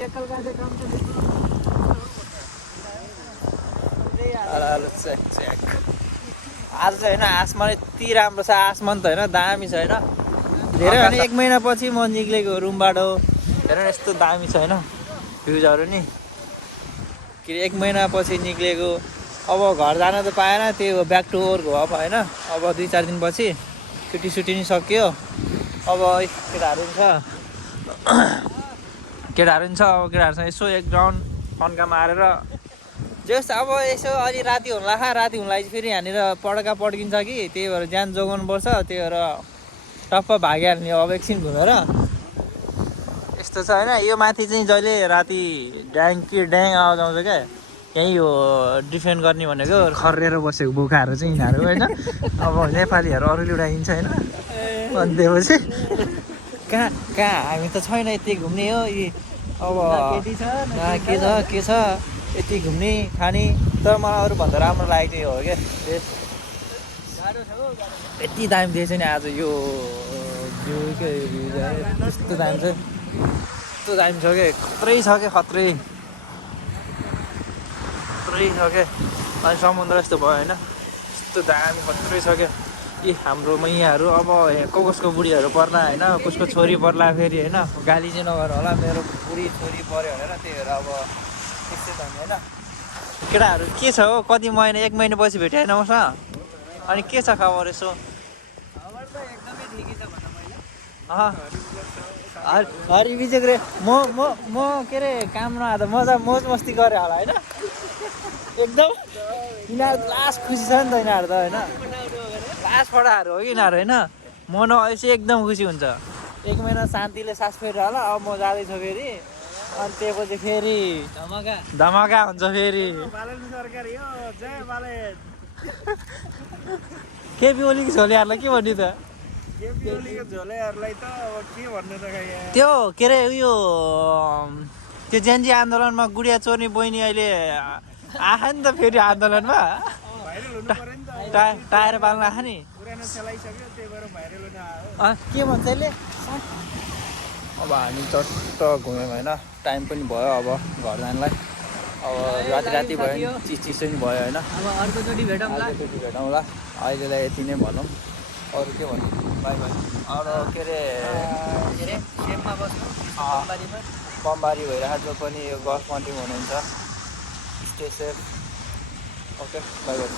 आज चाहिँ होइन आसमान यति राम्रो छ आसमान त होइन दामी छ होइन धेरै होइन 1 महिनापछि म निक्लेको रुमबाट हेर यस्तो दामी छ होइन भ्युजहरू नि के अरे 1 महिनापछि निक्लेको अब घर जान त पाएन त्यही हो ब्याक टु वर्क हो अब होइन अब 2-4 दिनपछि छुट्टी नि सक्यो अब केटाहरू नि छ अब केटाहरूसँग यसो एक राउन्ड फन्का मारेर जस अब यसो अलि राति हुनलाई फेरि यहाँनिर पड्किन्छ कि त्यही भएर ज्यान जोगाउनु पर्छ त्यही भएर टप्प भागिहाल्ने अब एकछिन घुमेर यस्तो छ होइन यो माथि चाहिँ जहिले राति ड्याङ आवाज आउँछ क्या यहीँ हो डिफेन्ड गर्ने भनेको खरेर बसेको बोकाहरू चाहिँ यिनीहरू होइन अब नेपालीहरू अरूले उडाइन्छ होइन भनिदिएपछि कहाँ हामी त छैन यति घुम्ने हो अब के छ यति घुम्ने खाने तर मलाई अरूभन्दा राम्रो लागेको चाहिँ हो क्या यति दामी दिएछ नि आज यो यस्तो दामी छ क्या खत्रै छ क्या अनि समुद्र यस्तो भयो होइन यस्तो दामी खत्रै छ क्या हाम्रोमा यहाँहरू अब कसको बुढीहरू पर्ला होइन कसको छोरी पर्ला फेरि होइन गाली चाहिँ नगर होला मेरो बुढी छोरी पऱ्यो भनेर त्यही भएर अब त्यस्तै छ होइन केटाहरू के छ हो कति महिना 1 महिनापछि भेटाएन मसँग अनि के छ खबर यसो हरि बिजेक रे म के अरे काम नआएर मोज मस्ती गरेँ होला होइन एकदम यिनीहरू लास्ट खुसी छ नि त यिनीहरू त होइन लास्ट फटाहरू हो कि यिनीहरू होइन म नआएपछि एकदम खुसी हुन्छ 1 महिना शान्तिले सास फेरेर होला अब म जाँदैछु फेरि अनि त्यसपछि फेरि धमाका हुन्छ फेरि केपी ओलीको झोलेहरूलाई के भन्ने त त्यो के अरे उयो त्यो जेन्जी आन्दोलनमा गुडिया चोर्ने बहिनी अहिले आखा नि त फेरि आन्दोलनमा टायर बाल्न आखा नि के भन्छ अहिले अब हामी चट्ट घुम्यौँ होइन टाइम पनि भयो अब घर जानलाई अब राति भयो चिसो नि भयो होइन अर्कोचोटि भेटौँला अहिलेलाई यति नै भनौँ अरू के भन्नु बाई अरू के अरे बमबारी भइरहेको जो पनि यो गफ कन्टिन्यू हुनुहुन्छ stay safe okay by by